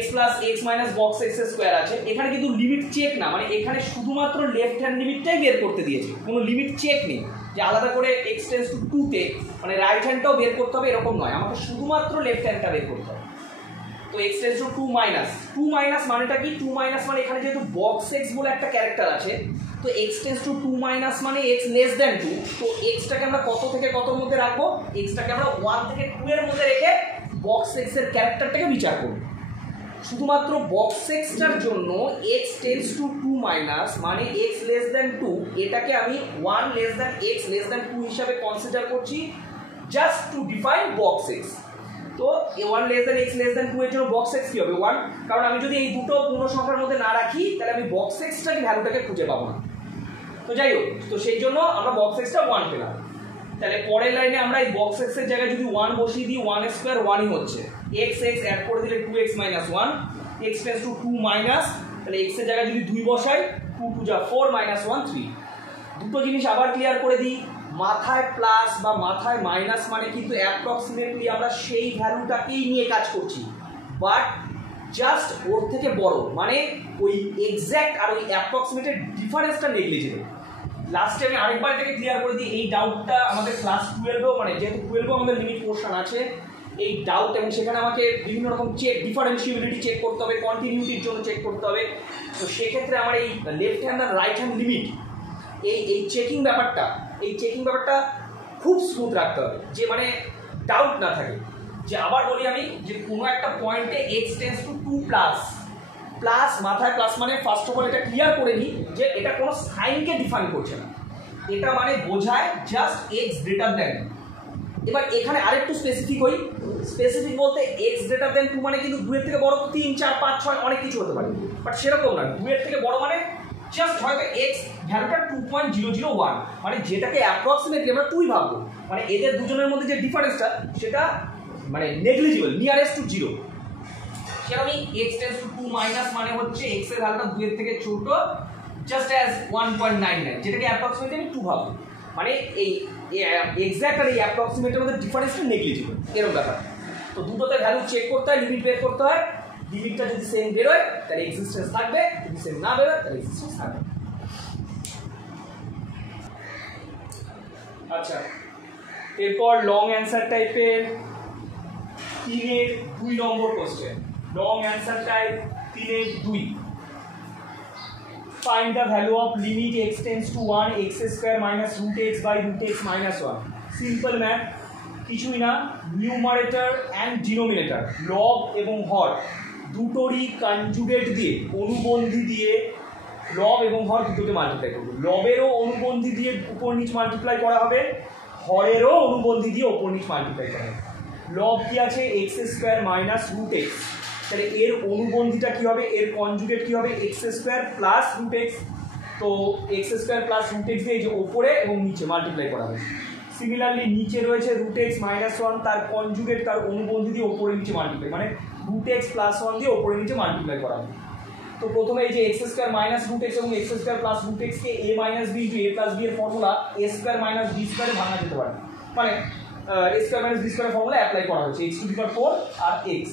x plus x minus box x square আছে। এখানে কিন্তু লিমিট চেক না, মানে এখানে শুধুমাত্র লেফট হ্যান্ড লিমিটটাই বের করতে দিয়েছে, কোনো লিমিট চেক নেই যে আলাদা করে x টেন্স টু 2 তে মানে রাইট হ্যান্ডটাও বের করতে হবে এরকম নয়, আমাকে শুধুমাত্র লেফট হ্যান্ডটা বের করতে হবে। তো x টেন্স টু 2 মাইনাস মানেটা কি, 2 মাইনাস মানে এখানে যেহেতু বক্স x বলে একটা ক্যারেক্টার আছে, তো x টেন্স টু 2 মাইনাস মানে x লেস দ্যান 2, তো x টাকে আমরা কত থেকে কতর মধ্যে রাখবো, x টাকে আমরা 1 থেকে 2 এর মধ্যে রেখে বক্স x এর ক্যারেক্টারটাকে বিচার করব। শুধুমাত্র বক্স এক্সটার জন্য x টেন্স টু 2 মাইনাস মানে x লেস দ্যান 2, এটাকে আমি 1 less than x less than 2 হিসাবে কনসিডার করছি just to define box x. তো 1 less than x less than 2 এর জন্য বক্স x কি হবে 1, কারণ আমি যদি এই দুটো পূর্ণ সংখ্যার মধ্যে না রাখি তাহলে আমি বক্স এক্সটার ভ্যালুটাকে খুঁজে পাবো না। তো যাই হোক, তো সেই জন্য আমরা বক্স এক্সটা 1 পেলাম। তাহলে পরের লাইনে আমরা এই বক্স এক্স এর জায়গায় যদি 1 বসিয়ে দিই 1 স্কয়ার 1ই হচ্ছে, x x অ্যাড করে দিলে 2x - 1, x tends two 2 minus, তাহলে x এর জায়গায় যদি 2 বসাই 2 2 যা 4 - 1 3। দুটো জিনিস আবার ক্লিয়ার করে দিই, মাথায় প্লাস বা মাথায় মাইনাস মানে কিন্তু অ্যাপ্রক্সিমেটলি আমরা সেই ভ্যালুটাকেই নিয়ে কাজ করছি, বাট জাস্ট ওর থেকে বড়, মানে ওই এক্স্যাক্ট আর ওই অ্যাপ্রক্সিমেটের ডিফারেন্সটা নেগলিজেবল। লাস্টে আমি আরেকবার এটাকে ক্লিয়ার করে দিই, এই ডাউটটা আমাদের ক্লাস 12এও, মানে যেহেতু 12এও আমাদের লিমিট পোর্শন আছে, এই ডাউট, এবং সেখানে আমাকে বিভিন্ন রকম চেক, ডিফারেন্সিয়েবিলিটি চেক করতে হবে, কন্টিনিউটির জন্য চেক করতে হবে। তো সেক্ষেত্রে আমার এই লেফট হ্যান্ড আর রাইট হ্যান্ড লিমিট এই চেকিং ব্যাপারটা খুব স্মুথ রাখতে হবে, যে মানে ডাউট না থাকে। যে আবার বলি আমি, যে কোনো একটা পয়েন্টে x টেন্ডস টু 2 প্লাস মাথায় প্লাস মানে ফার্স্ট অফ অল এটা ক্লিয়ার করে নিই যে এটা কোনো সাইনকে ডিফাইন করছে না, এটা মানে বোঝায় জাস্ট x গ্রেটার দেন। এবার এখানে আরেকটু স্পেসিফিক বলতে x গ্রেটার দেন 2 মানে কিন্তু 2 এর থেকে বড় 3 4 5 6 অনেক কিছু হতে পারে, বাট সেরকম না। 2 এর থেকে বড় মানে জাস্ট হয়তো x ভ্যালুটা 2.001, মানে যেটাকে অ্যাপ্রক্সিমেটলি আমরা 2ই ভাববো, মানে এদের দুজনের মধ্যে যে ডিফারেন্সটা সেটা মানে নেগলিজিবল, নিয়ারেস্ট টু 0। সেরকমই x টেন্ডস টু 2 মাইনাস মানে হচ্ছে x এর ভ্যালুটা 2 এর থেকে ছোট, জাস্ট অ্যাজ 1.99, যেটাকে অ্যাপ্রক্সিমেটলি আমি 2 ভাববো, মানে এই এক্স্যাক্ট আর এই অ্যাপ্রক্সিমেটের মধ্যে ডিফারেন্সটা নেগলিজিবল, এরকম ব্যাপার। তো দুটোতে ভ্যালু চেক করতে হয়, লিমিট বের করতে হয়, লিমিটটা যদি সেম বেরোয় তাহলে এক্সিস্টেন্স থাকবে, যদি সেম না বেরোয় তাহলে এক্সিস্টেন্স থাকবে। আচ্ছা, এরপর লং অ্যান্সার টাইপের 3 এর 2 নম্বর কোশ্চেন, লং অ্যান্সার টাইপ 3 এর 2। Find the value of limit x tends to 1 x square minus root x by root x minus 1. Simple math, কিছুই না, নিউমারেটর অ্যান্ড ডিনোমিনেটর লব এবং হর দুটোরই কনজুগেট দিয়ে, অনুবন্ধী দিয়ে লব এবং হর দুটোকে মাল্টিপ্লাই করবে। লবেরও অনুবন্ধী দিয়ে উপর নিচ মাল্টিপ্লাই করা হবে, হরেরও অনুবন্ধী দিয়ে উপর নিচ মাল্টিপ্লাই করা হবে। লব কি আছে x square minus root x, তাহলে এর অনুবন্ধীটা কি হবে, এর কনজুগেট কি হবে x square plus root x. তো x square plus root x দিয়ে এই যে ওপরে এবং নিচে মাল্টিপ্লাই করা হবে। সিমিলারলি নিচে রয়েছে রুট এক্স মাইনাস 1, তার কনজুগেট তার অনুবন্ধী দিয়ে ওপরে নিচে মাল্টিপ্লাই, মানে রুট এক্স প্লাস 1 দিয়ে ওপরে নিচে মাল্টিপ্লাই করা হবে। তো প্রথমে এই যে x square minus root x এবং এক্স স্কোয়ার প্লাস রুট এক্সকে A minus B into A plus B এর formula A square minus B স্কোয়ারে ভাঙা যেতে পারে, মানে এ স্কোয়ার মাইনাস বি স্কোয়ারের ফর্মুলা অ্যাপ্লাই করা হয়েছে, এক্স টু দি পাওয়ার 4 আর এক্স,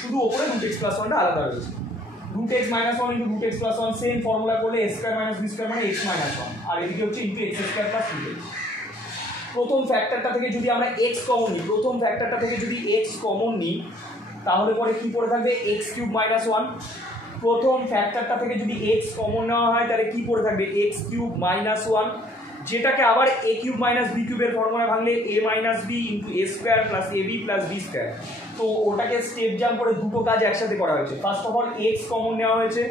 শুধু ওপরে রুট এক্স প্লাস 1টা আলাদা রয়েছে। Root x minus 1 into root x plus 1 same formula করলে এ স্কোয়ার মাইনাস বি স্কোয়ার মানে এক্স মাইনাস 1, আর এদিকে হচ্ছে into x square plus root x. প্রথম ফ্যাক্টরটা থেকে যদি আমরা এক্স কমন নিই, তাহলে পরে কি পড়ে থাকবে এক্স কিউব মাইনাস 1। প্রথম ফ্যাক্টরটা থেকে যদি এক্স কমন নেওয়া হয় তাহলে কি পড়ে থাকবে এক্স কিউব মাইনাস 1, যেটাকে আবার এ কিউব মাইনাস বি কিউবের ফর্মুলা ভাঙলে এ minus B into A square plus A B plus B square. তো ওটাকে স্টেপ জাম্প করে দুটো কাজ একসাথে করা হয়েছে। First of all x common নেওয়া হয়েছে,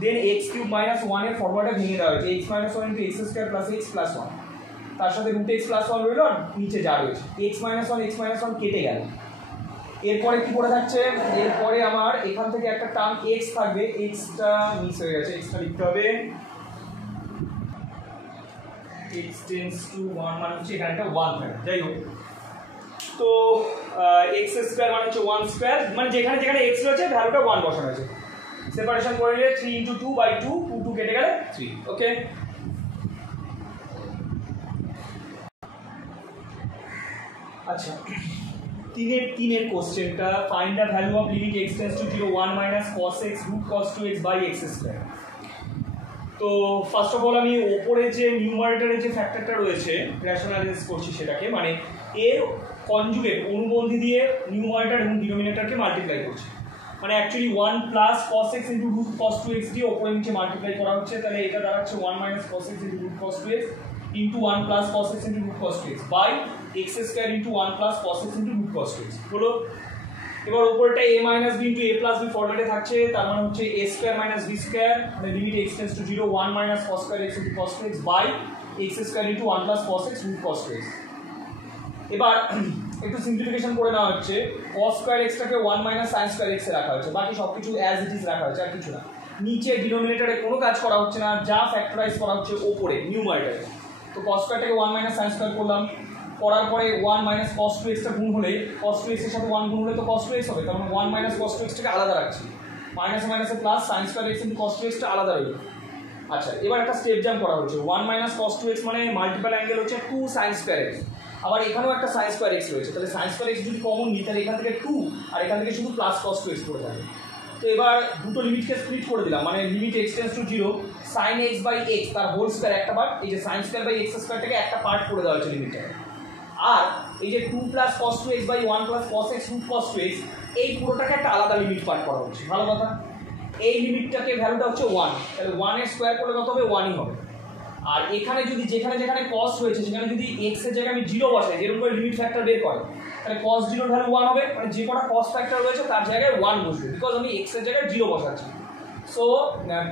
দেন এক্স কিউব মাইনাস 1 এর ফর্মুলাটা ভেঙে দেওয়া হয়েছে, x minus 1 into x square plus x plus 1, তার সাথে রুট এক্স প্লাস 1 রইল, আর নিচে যা রয়েছে এক্স মাইনাস 1 কেটে গেল। এরপরে কি পড়ে থাকছে, এরপরে আমার এখান থেকে একটা টার্ম এক্স থাকবে, এক্সটা মিস হয়ে গেছে, এক্সটা লিখতে হবে x টেন্ডস টু 1 মানে হচ্ছে এখানে একটা 1 থাকে, যাই হোক। তো x স্কয়ার মানে হচ্ছে 1 স্কয়ার, মানে যেখানে যেখানে x রয়েছে ভ্যালুটা 1 বসানো হয়েছে। সেপারেশন করে নিলে 3 × 2/2, 2 কেটে গেলে 3, ওকে। আচ্ছা, 3 এর কোশ্চেনটা, find the value of limit x tends to 0 1 minus cos x root cos 2x by x square. তো ফার্স্ট অফ অল আমি ওপরে যে নিউমারেটরে যে ফ্যাক্টরটা রয়েছে রেশনালাইজ করছি সেটাকে, মানে এর কনজুগেট অনুবন্ধী দিয়ে নিউমারেটর এবং ডিনোমিনেটরকে মাল্টিপ্লাই করছি, মানে actually 1 plus cos x into root cos 2x দিয়ে ওপরে নিচে মাল্টিপ্লাই করা হচ্ছে, তাহলে এটা দাঁড়াচ্ছে 1 minus cos x into root cos 2x into 1 plus cos x into root cos 2x by x square into 1 plus cos x into root cos 2x হলো। এবার উপরটা a minus B into a plus B ফর্মেটে থাকছে, তার মানে হচ্ছে a square minus B square, মানে limit x tends to 0 1 minus cos square x into cos 2x by x square into 1 plus cos x root cos 2x। এবার একটু simplification করে নেওয়া হচ্ছে, cos স্কয়ার এক্সটাকে 1 মাইনাস সাইন স্কয়ার এক্স এ রাখা হচ্ছে, বাকি সব কিছু অ্যাজ ইট ইজ রাখা হচ্ছে, আর কিছু না। নিচে ডিনোমিনেটরে কোনো কাজ করা হচ্ছে না, যা ফ্যাক্টরাইজ করা হচ্ছে ওপরে নিউমারেটরে। তো cos স্কয়ারটাকে 1 মাইনাস সাইন স্কয়ার করলাম, করার পরে 1 মাইনাস cos 2x টা গুণ হলে cos 2x এর সাথে 1 গুণ হলে তো cos 2x হবে, তার মানে 1 মাইনাস cos 2x টাকে আলাদা রাখছি, মাইনাসে মাইনাসে plus sine square x into cos 2x টা আলাদা রইল। আচ্ছা, এবার একটা স্টেপ জাম্প করা হচ্ছে, 1 মাইনাস cos 2x মানে মাল্টিপল অ্যাঙ্গেল হচ্ছে 2 সাইন স্কয়ার x, আবার এখানেও একটা সাইন স্কয়ার x রয়েছে, তাহলে সাইন স্কয়ার x যদি কমন নিই তাহলে এখান থেকে 2 আর এখান থেকে শুধু প্লাস cos 2x পড়ে থাকে। তো এবার দুটো লিমিটকে স্প্লিট করে দিলাম, মানে limit x tends to 0 sin x by x তার হোল স্কয়ার একটা পার্ট, এই যে sin স্কয়ার বাই x স্কয়ারটাকে একটা পার্ট করে দেওয়া হচ্ছে লিমিটটাকে, আর এই যে 2 plus cos 2x by 1 plus cos x root cos 2x এই পুরোটাকে একটা আলাদা লিমিট পার্ট করা হচ্ছে। ভালো কথা, এই লিমিটটাকে ভ্যালুটা হচ্ছে 1, তাহলে 1 এর স্কয়ার করলে কত হবে, 1ই হবে। আর এখানে যদি যেখানে যেখানে cos রয়েছে সেখানে যদি x এর জায়গায় আমি 0 বসাই, যেরকম করে লিমিট ফ্যাক্টর বের করে, তাহলে cos 0 এর ভ্যালু 1 হবে, মানে যে কটা cos ফ্যাক্টর রয়েছে তার জায়গায় 1 বসবে, বিকজ আমি x এর জায়গায় 0 বসাচ্ছি। So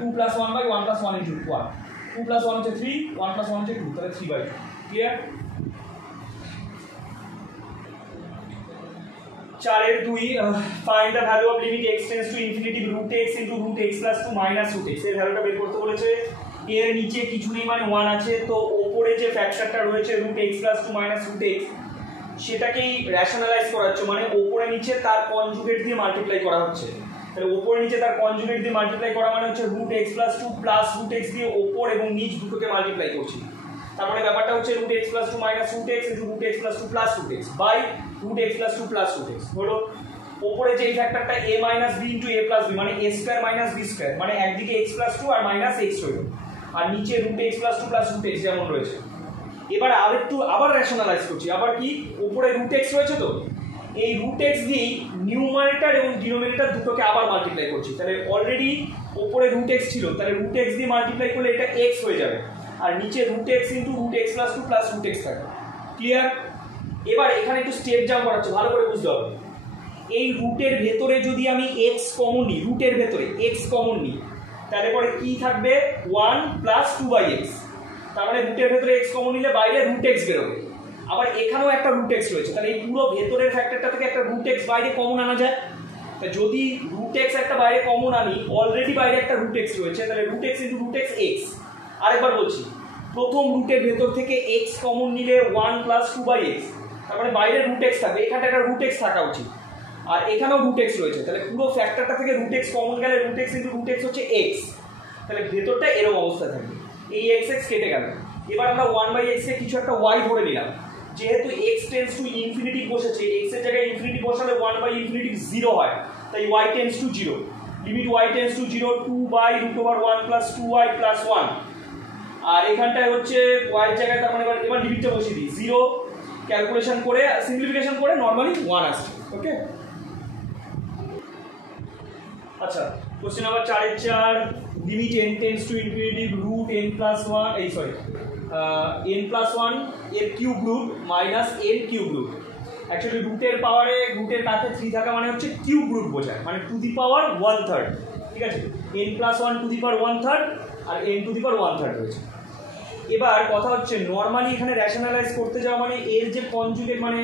2 plus 1 by 1 plus 1 into 1, 2 plus 1 হচ্ছে 3, 1 প্লাস 1 হচ্ছে 2, তাহলে 3/2। ক্লিয়ার? 4 এর 2, find the value of limit x tends to infinity root x into root x plus 2 minus root x, এর ভ্যালুটা বের করতে বলেছে। এর নিচে কিছু নেই মানে 1 আছে, তো ওপরে যে ফ্যাক্টরটা রয়েছে root x plus 2 minus root x সেটাকেই র্যাশনালাইজ করা হচ্ছে, মানে ওপরে নিচে তার কনজুগেট দিয়ে মাল্টিপ্লাই করা হচ্ছে। তাহলে ওপরে নিচে তার কনজুগেট দিয়ে মাল্টিপ্লাই করা মানে হচ্ছে root x plus 2 plus root x দিয়ে ওপর এবং নিচ দুটোকে মাল্টিপ্লাই করছি, তারপরে ব্যাপারটা হচ্ছে root x plus 2 minus root x into root x plus 2 plus root x by root x plus 2 plus root x হলো ওপরে যে এই ফ্যাক্টরটা a minus b into a plus b, মানে a square minus b square, মানে একদিকে x plus 2 আর minus x হলো, আর নিচে root x plus 2 plus root x যেমন রয়েছে। এবার আবার র্যাশনালাইজ করছি, আবার কি উপরে রুট x রয়েছে, তো এই রুট x দিয়েই নিউমারেটর এবং ডিনোমিনেটর দুটোকে আবার মাল্টিপ্লাই করছি, তাহলে অলরেডি উপরে রুট x ছিল, তাহলে রুট x দিয়ে মাল্টিপ্লাই করলে এটা x হয়ে যাবে, আর নিচে root x into root x plus 2 plus root x থাকে। ক্লিয়ার? এবার এখানে একটু স্টেপ জাম্প করা হচ্ছে, ভালো করে বুঝতে হবে। এই রুটের ভেতরে যদি আমি x কমন নিই, রুটের ভেতরে x কমন নিই, তাহলে পরে কি থাকবে 1 প্লাস 2/x, তার মানে রুটের ভেতরে x কমন নিলে বাইরে রুট x বেরোবে, আবার এখানেও একটা রুট x রয়েছে, তাহলে এই পুরো ভেতরের ফ্যাক্টরটা থেকে একটা রুট x বাইরে কমন আনা যায়। যদি রুট x একটা বাইরে কমন আনি, অলরেডি বাইরে একটা রুট x রয়েছে, তাহলে root x into root x x। আরেকবার বলছি, প্রথম রুটের ভেতর থেকে x কমন নিলে 1 প্লাস 2/x, তার মানে বাইরে রুট x থাকবে, এখানে একটা রুট x থাকা উচিত, আর এখানেও রুট x রয়েছে, তাহলে পুরো ফ্যাক্টরটা থেকে রুট x কমন গেলে root x into root x হচ্ছে x, তাহলে ভেতরটা এরকম অবস্থা থাকবে, এই x x কেটে গেল। এবার আমরা 1/x কে কিছু একটা y ধরে নিলাম, যেহেতু x টেন্ডস টু ইনফিনিটি বসেছে, x এর জায়গায় ইনফিনিটি বসালে 1/∞ 0 হয়, তাই y tends to 0, limit y tends to 0 2/√1 plus 2y plus 1, আর এখানটায় হচ্ছে y এর জায়গায়, তার মানে এবার লিমিটটা বসিয়ে দিই, 0 ক্যালকুলেশন করে সিম্পলিফিকেশন করে নরমালি 1 আসছে। ওকে, আচ্ছা, কোশ্চেন নাম্বার 4 এর 4, limit n tends to infinity root n plus 1 n plus 1 এর cube root minus n cube root. Actually রুটের পাওয়ারে রুটের কাছে 3 থাকা মানে হচ্ছে কিউব রুট বোঝায়, মানে টু দি পাওয়ার 1/3, ঠিক আছে, n plus 1 to the power 1/3 আর n টু দি পাওয়ার 1/3 রয়েছে। এবার কথা হচ্ছে নর্মালি এখানে র্যাশনালাইজ করতে যাওয়া মানে এর যে কনজুগেট, মানে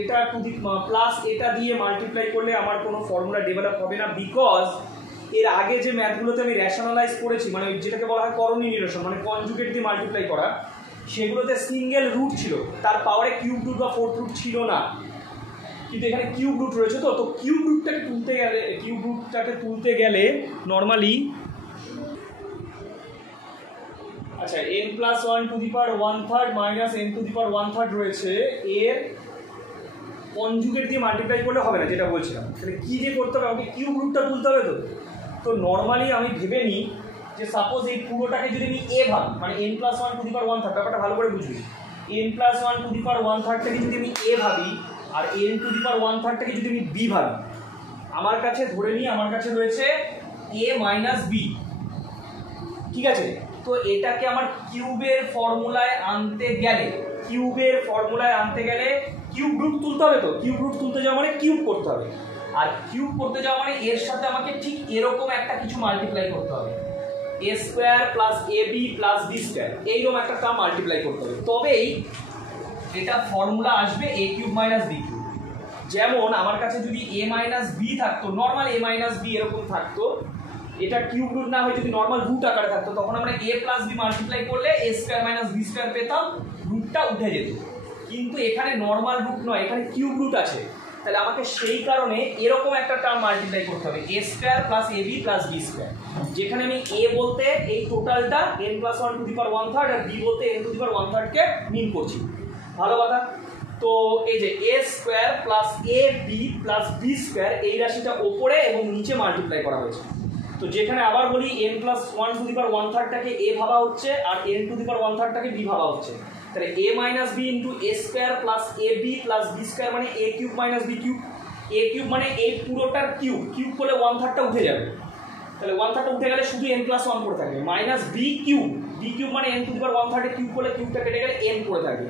এটা টু দি প্লাস এটা দিয়ে মাল্টিপ্লাই করলে আমার কোনো ফর্মুলা ডেভেলপ হবে না, বিকজ এর আগে যে ম্যাথগুলোতে আমি র্যাশনালাইজ করেছি, মানে যেটাকে বলা হয় করণীয় নিরসন, মানে কনজুগেট দিয়ে মাল্টিপ্লাই করা, সেগুলোতে সিঙ্গেল রুট ছিল, তার পাওয়ারে কিউব রুট বা ফোর্থ রুট ছিল না, কিন্তু এখানে কিউব রুট রয়েছে, তো কিউব রুটটাকে তুলতে গেলে নর্মালি, আচ্ছা, n plus 1 to the power 1/3 minus n to the power 1/3 রয়েছে, এর কনজুগেট দিয়ে মাল্টিপ্লাই করলে হবে না, যেটা বলছিলাম। তাহলে কি যে করতে হবে, আমাকে কিউব রুটটা তুলতে হবে। তো নর্মালি আমি ভেবে নিই যে সাপোজ এই পুরোটাকে যদি আমি a ভাবি, মানে n plus 1 to the power 1/3, ব্যাপারটা ভালো করে বুঝবি, n প্লাস 1 টু দি পাওয়ার 1/3টাকে যদি আমি a ভাবি আর n টু দি পাওয়ার 1/3টাকে যদি আমি b ভাবি, আমার কাছে ধরে নিই আমার কাছে রয়েছে a মাইনাস b, ঠিক আছে। তো এটাকে আমার কিউবের ফর্মুলায় আনতে গেলে কিউব রুট তুলতে হবে, তো কিউব রুট তুলতে যাওয়া মানে কিউব করতে হবে, আর কিউব করতে যাওয়া মানে এর সাথে আমাকে ঠিক এরকম একটা কিছু মাল্টিপ্লাই করতে হবে, a square plus ab plus b square, এইরকম একটা টার্ম মাল্টিপ্লাই করতে হবে, তবেই এটা ফর্মুলা আসবে a cube minus b cube. যেমন আমার কাছে যদি a মাইনাস b থাকতো, নর্মাল a মাইনাস b এরকম থাকতো, এটা কিউব রুট না হয়ে যদি নর্মাল রুট আকারে থাকতো, তখন আমরা a প্লাস b মাল্টিপ্লাই করলে a square minus b square পেতাম, রুটটা উঠে যেত। কিন্তু এখানে নর্মাল রুট নয়, এখানে কিউব রুট আছে, তাহলে আমাকে সেই কারণে এরকম একটা টার্ম মাল্টিপ্লাই করতে হবে, a square plus ab plus b square, যেখানে আমি a বলতে এই টোটালটা n plus 1 to the power 1/3 আর b বলতে n টু দি পাওয়ার 1/3 কে মিন করছি। ভালো কথা। তো এই যে a square plus ab plus b square এই রাশিটা ওপরে এবং নিচে মাল্টিপ্লাই করা হয়েছে। তো যেখানে আবার বলি n plus 1 to the power 1/3 টাকে a ভাবা হচ্ছে আর n টু দি পাওয়ার 1/3 টাকে b ভাবা হচ্ছে, তাহলে a minus b into a square plus ab plus b square মানে a cube minus b cube. a cube মানে এই পুরোটার কিউব, কিউব করলে 1/3টা উঠে যাবে, তাহলে 1/3টা উঠে গেলে শুধু n প্লাস 1 পড়ে থাকবে, minus b cube, b cube মানে n to the power 1/3 cube করলে কিউবটা কেটে গেলে n পড়ে থাকবে,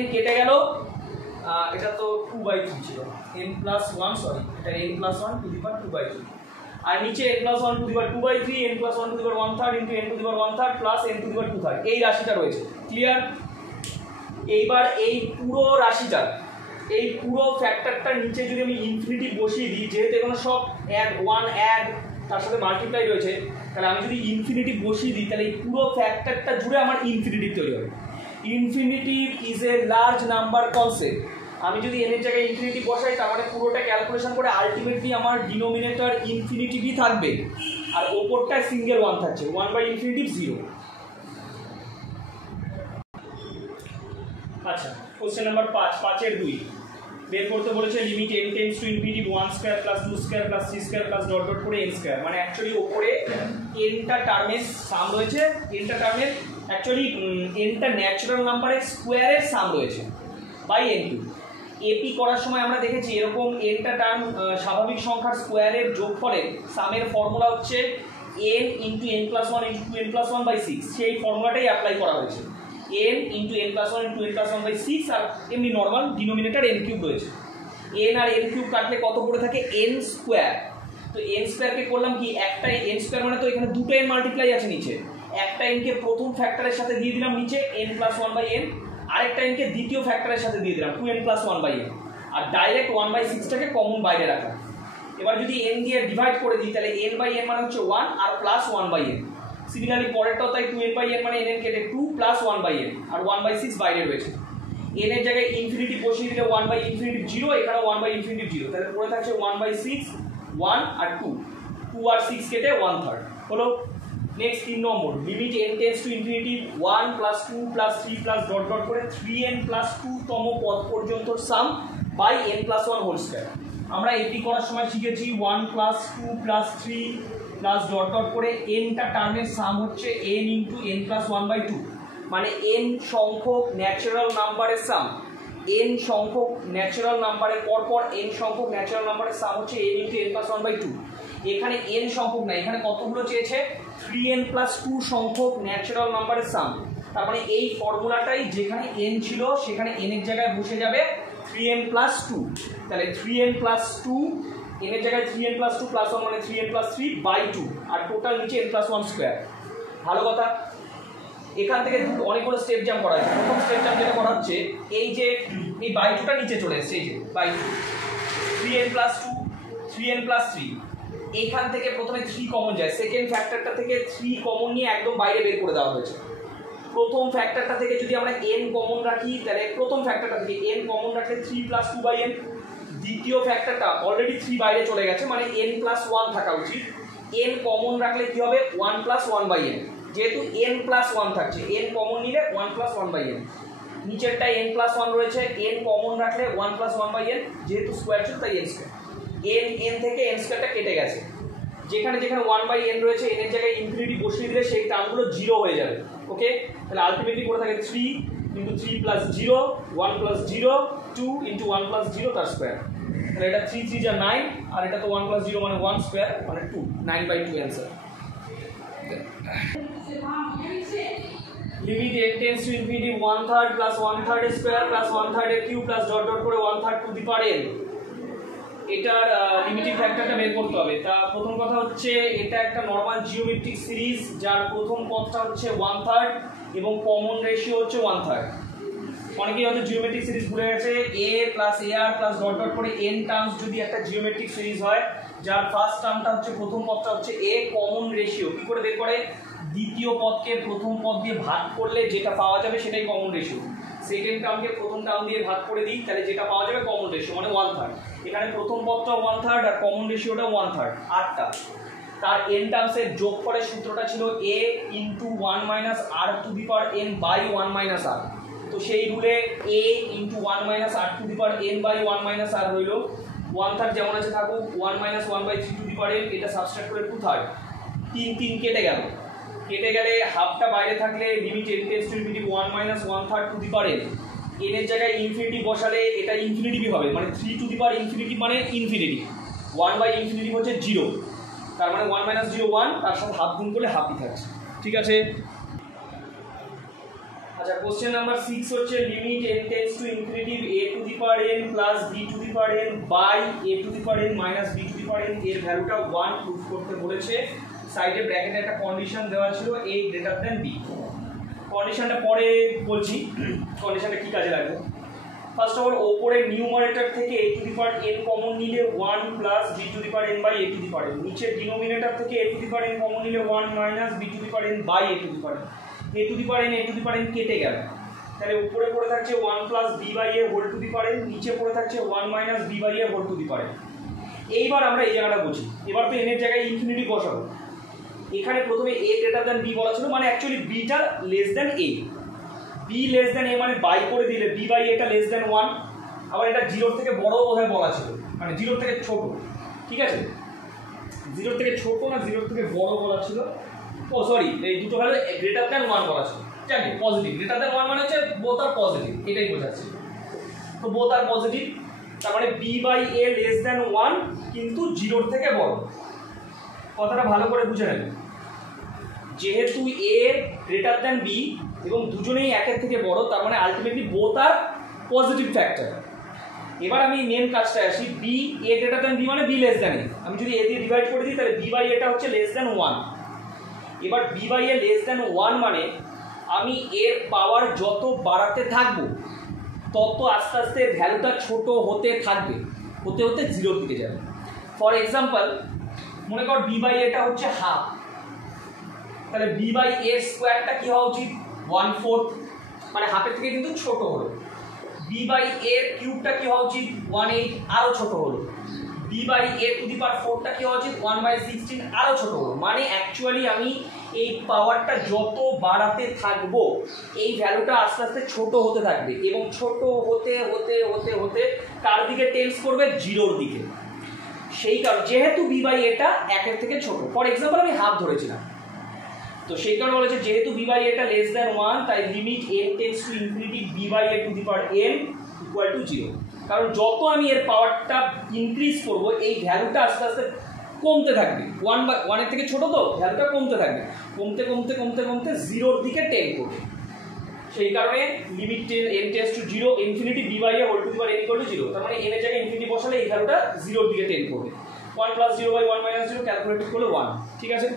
n কেটে গেল, এটা তো 2/3 ছিল, n প্লাস 1 সরি এটা n plus 1 to the power 2/3, আর নিচে n plus 1 to the power 2/3, n plus 1 to the power 1/3 into n to the power 1/3 plus n to the power 2/3 এই রাশিটা রয়েছে। ক্লিয়ার? এইবার এই পুরো রাশিটা, এই পুরো ফ্যাক্টরটার নিচে যদি আমি ইনফিনিটি বসিয়ে দিই, যেহেতু এখানে সব অ্যাড 1 অ্যাড তার সাথে মাল্টিপ্লাই রয়েছে, তাহলে আমি যদি ইনফিনিটি বসিয়ে দিই তাহলে এই পুরো ফ্যাক্টরটা জুড়ে আমার ইনফিনিটি তৈরি হবে। Infinity is a large number concept. আমি যদি n এর জায়গায় ইনফিনিটি বসাই তার মানে পুরোটা ক্যালকুলেশন করে আলটিমেটলি আমার ডিনোমিনেটর ইনফিনিটিভই থাকবে আর ওপরটা সিঙ্গেল 1 থাকছে, 1/ইনফিনিটিভ 0। আচ্ছা, কোশ্চেন নাম্বার 5 এর 2 বের করতে বলেছে limit n tends to infinity 1 square plus 2 square plus 3 square plus dot dot করে n স্কয়ার, মানে অ্যাকচুয়ালি উপরে nটা টার্মের সাম রয়েছে, nটা টার্মের অ্যাকচুয়ালি nটা ন্যাচারাল নাম্বারের স্কয়ারের সাম রয়েছে বাই n কিউব। এপি করার সময় আমরা দেখেছি এরকম nটা টার্ম স্বাভাবিক সংখ্যার স্কয়ারের যোগফলের সামের ফর্মুলা হচ্ছে n into n plus 1 into 2n plus 1/6, সেই ফর্মুলাটাই অ্যাপ্লাই করা হয়েছে, n into n plus 1 into n plus 1/6, আর এমনি নর্মাল ডিনোমিনেটর n কিউব রয়েছে। n আর n কিউব কাটলে কত পড়ে থাকে? n square. তো n স্কোয়ারকে করলাম কি, একটা n স্কোয়ার মানে তো এখানে দুটো n মাল্টিপ্লাই আছে নিচে, একটা n কে প্রথম ফ্যাক্টরের সাথে দিয়ে দিলাম নিচে n প্লাস 1/n, আরেকটা n কে দ্বিতীয় ফ্যাক্টরের সাথে দিয়ে দিলাম 2n প্লাস 1/n, আর ডাইরেক্ট 1/6টাকে কমন বাইরে রাখা। এবার যদি n দিয়ে ডিভাইড করে দিই তাহলে n/n মানে হচ্ছে 1 আর প্লাস 1/n। সিমিলারলি পরেরটাও তাই 2n/n মানে n কেটে 2 প্লাস 1/n আর 1/6 বাইরে রয়েছে। n এর জায়গায় ইনফিনিটি বসিয়ে দিলে 1/ইনফিনিটি 0, এখানে 1/ইনফিনিটি 0, তাহলে পড়ে থাকছে 1/6 1 আর 2, 2 আর 6 কেটে 1/3 হলো। Next 3 number, limit n tends to infinity 1 plus 2 plus 3 plus dot dot করে 3n প্লাস 2 তম পদ পর্যন্ত sum by n plus 1 whole square. আমরা এটি করার সময় শিখেছি 1 plus 2 plus 3 plus dot dot করে nটা টার্মের সাম হচ্ছে n ইন্টু n প্লাস 1/2, মানে n সংখ্যক ন্যাচারাল নাম্বারের সাম, n সংখ্যক ন্যাচারাল নাম্বারের পরপর n সংখ্যক ন্যাচারাল নাম্বারের সাম হচ্ছে n ইন্টু n প্লাস 1/2। এখানে n সংখ্যক না, এখানে কতগুলো চেয়েছে? 3n প্লাস 2 সংখ্যক ন্যাচারাল নাম্বারের সাম। তার মানে এই ফর্মুলাটাই যেখানে n ছিল সেখানে n এর জায়গায় বসে যাবে 3n প্লাস 2, তাহলে 3n প্লাস 2, n এর জায়গায় 3n প্লাস 2 প্লাস 1 মানে 3n প্লাস 3/2, আর টোটাল নিচে n প্লাস 1 স্কোয়ার। ভালো কথা। এখান থেকে অনেকগুলো স্টেপ জাম্প করা আছে। প্রথম স্টেপ জাম্প যেটা করা হচ্ছে, এই যে এই বাই2টা নিচে চলে এসেছে, এই যে বাই2, 3n প্লাস 2 3n প্লাস 3, এইখান থেকে প্রথমে 3 কমন যায়, সেকেন্ড ফ্যাক্টরটা থেকে 3 কমন নিয়ে একদম বাইরে বের করে দেওয়া হয়েছে। প্রথম ফ্যাক্টরটা থেকে যদি আমরা n কমন রাখি তাহলে প্রথম ফ্যাক্টরটা থেকে n কমন রাখলে 3 প্লাস 2/n, দ্বিতীয় ফ্যাক্টরটা অলরেডি 3 বাইরে চলে গেছে মানে n প্লাস 1 থাকা উচিত, n কমন রাখলে কি হবে 1 প্লাস 1/n, যেহেতু n প্লাস 1 থাকছে n কমন নিলে 1 প্লাস 1/n, নিচেরটা n প্লাস 1 রয়েছে n কমন রাখলে 1 প্লাস 1/n, যেহেতু স্কোয়ার ছিল তাই n স্কোয়ার, n থেকে n স্কোয়ারটা কেটে গেছে, যেখানে যেখানে 1/n রয়েছে n এর জায়গায় ইনফিনিটি বসিয়ে দিলে সেই টার্মগুলো 0 হয়ে যাবে। ওকে, তাহলে আলটিমেটলি পড়ে থাকে 3 into 3 plus 0 1 plus 0 2 into 1 plus 0 তার স্কোয়ার, তাহলে এটা 3 3 যা 9 আর এটা তো 1 প্লাস 0 মানে 1 স্কোয়ার মানে 2, 9/2 answer. Limit n tends to infinity 1/3 plus 1/3 square plus 1/3 এর কিউব প্লাস ডট ডট করে 1/3 টু দি পাওয়ার n, এটার লিমিটিং ফ্যাক্টরটা বের করতে হবে। তা প্রথম কথা হচ্ছে এটা একটা নর্মাল জিওমেট্রিক সিরিজ যার প্রথম পদটা হচ্ছে 1/3 এবং কমন রেশিও হচ্ছে 1/3। অনেকেই হয়তো জিওমেট্রিক সিরিজ ভুলে গেছে, a plus ar plus dot dot করে n টার্মস যদি একটা জিওমেট্রিক সিরিজ হয়, যার ফার্স্ট টার্মটা হচ্ছে প্রথম পদটা হচ্ছে a, কমন রেশিও কি করে বের করে, দ্বিতীয় পদকে প্রথম পদ দিয়ে ভাগ করলে যেটা পাওয়া যাবে সেটাই কমন রেশিও। সেকেন্ড টার্মকে প্রথম টার্ম দিয়ে ভাগ করে দিই, তাহলে যেটা পাওয়া যাবে কমন রেশিও মানে 1/3। এখানে প্রথম পদটা 1/3 আর কমন রেশিওটা 1/3, 8টা। তার n টার্মসের যোগ করে সূত্রটা ছিল a into 1 minus r to the power n by 1 minus r। তো সেই রুলে a into 1 minus r to the power n by 1 minus r হইল 1/3 যেমন আছে থাকুক, 1 minus 1/3 to the power n, এটা সাবস্ট্রাক্ট করে 2/3, 3 কেটে গেল। কেটে গেলে হাফটা বাইরে থাকলে limit n tends to infinity 1 minus 1/3 to the power n, n এর জায়গায় ইনফিনিটি বসালে এটা ইনফিনিটি হবে, মানে 3 টু দি পাওয়ার ইনফিনিটি মানে ইনফিনিটি, 1 বাই ইনফিনিটি হচ্ছে 0, তার মানে 1 মাইনাস 0 1, তার সাথে হাফ গুণ করলে হাফই থাকছে। ঠিক আছে। আচ্ছা, কোশ্চেন নাম্বার 6 হচ্ছে limit n tends to infinity a to the power n plus b to the power n by a to the power n minus b to the power n এর ভ্যালুটা 1 proof করতে বলেছে। সাইডে ব্র্যাকেটে একটা condition দেওয়া ছিল a গ্রেটার দ্যান b। কন্ডিশনটা পরে বলছি কন্ডিশনটা কি কাজে লাগবে। ফার্স্ট অফ অল ওপরে নিউমারেটর থেকে a to the power n common নিলে 1 plus b to the power n by a to the power n, নিচে ডিনোমিনেটর থেকে a to the power n common নিলে 1 minus b to the power n by a to the power n, a to the power n a to the power n কেটে গেল, তাহলে উপরে পড়ে থাকছে 1 plus b by a whole to the power n, নিচে পড়ে থাকছে 1 minus b by a whole to the power n। এইবার আমরা এই জায়গাটা বুঝি, এবার তো n এর জায়গায় ইনফিনিটি বসাবো। এখানে প্রথমে a গ্রেটার দ্যান b বলা ছিল, মানে অ্যাকচুয়ালি b টা less than a, b less than a মানে বাই করে দিলে b বাই a টা লেস দ্যান 1, আবার এটা 0 থেকে বড় বোধহয় বলা ছিল, মানে 0 থেকে ছোট। ঠিক আছে, 0 থেকে ছোট না 0 থেকে বড় বলা ছিল, ও সরি এই দুটো ভ্যালু গ্রেটার দ্যান 1 বলা ছিল। জানি পজিটিভ, গ্রেটার দ্যান 1 মানে হচ্ছে বোথ আর পজিটিভ, এটাই বোঝাচ্ছে। তো বোথ আর পজিটিভ, তার মানে b by a less than 1 কিন্তু 0 থেকে বড়। কথাটা ভালো করে বুঝে নেন, যেহেতু a গ্রেটার দ্যান b এবং দুজনেই একের থেকে বড়, তার মানে আলটিমেটলি বোথ আর পজিটিভ ফ্যাক্টর। এবার আমি মেন কাজটা আসি, b a greater than b মানে b লেস দ্যান a, আমি যদি a দিয়ে ডিভাইড করে দিই তাহলে b বাই a টা হচ্ছে লেস দ্যান 1। এবার b by a less than 1 মানে আমি এর পাওয়ার যত বাড়াতে থাকবো তত আস্তে আস্তে ভ্যালুটা ছোট হতে থাকবে, হতে হতে 0 দিকে যাবে। ফর এক্সাম্পল মনে কর b বাই a টা হচ্ছে হাফ, তাহলে b বাই a স্কোয়ারটা কি হওয়া উচিত 1/4, মানে হাফের থেকে কিন্তু ছোট হলো। b বাই a কিউবটা কি হওয়া উচিত 1/8, আরো ছোট হলো। b by a to the power 4টা কি হওয়া উচিত 1/16, আরো ছোট হলো। মানে অ্যাকচুয়ালি আমি এই পাওয়ারটা যত বাড়াতে থাকবো এই ভ্যালুটা আস্তে আস্তে ছোট হতে থাকবে, এবং ছোট হতে হতে হতে হতে কার দিকে টেন্স করবে 0-র দিকে। সেই কারণ যেহেতু b বাই a টা 1-এর থেকে ছোট, ফর এক্সাম্পল আমি হাফ ধরেছিলাম, তো সেই কারণে বলেছে যেহেতু b বাই a টা লেস দ্যান 1, তাই limit n tends to infinity b by a to the power n equal to 0। কারণ যত আমি এর পাওয়ারটা ইনক্রিজ করব এই ভ্যালুটা আস্তে আস্তে কমতে থাকবে, 1 এর থেকে ছোট তো ভ্যালুটা কমতে থাকবে, কমতে কমতে কমতে কমতে 0-র দিকে টেন্ড করবে। সেই কারণে limit n tends to 0 infinity b by a whole to the power n equal to 0, তার মানে n এর জায়গায় ইনফিনিটি বসালে এই ভ্যালুটা 0-র দিকে টেন্ড করবে। 1 প্লাস 0 বাই 1 মাইনাস 0 ক্যালকুলেট করলে 1। ঠিক আছে।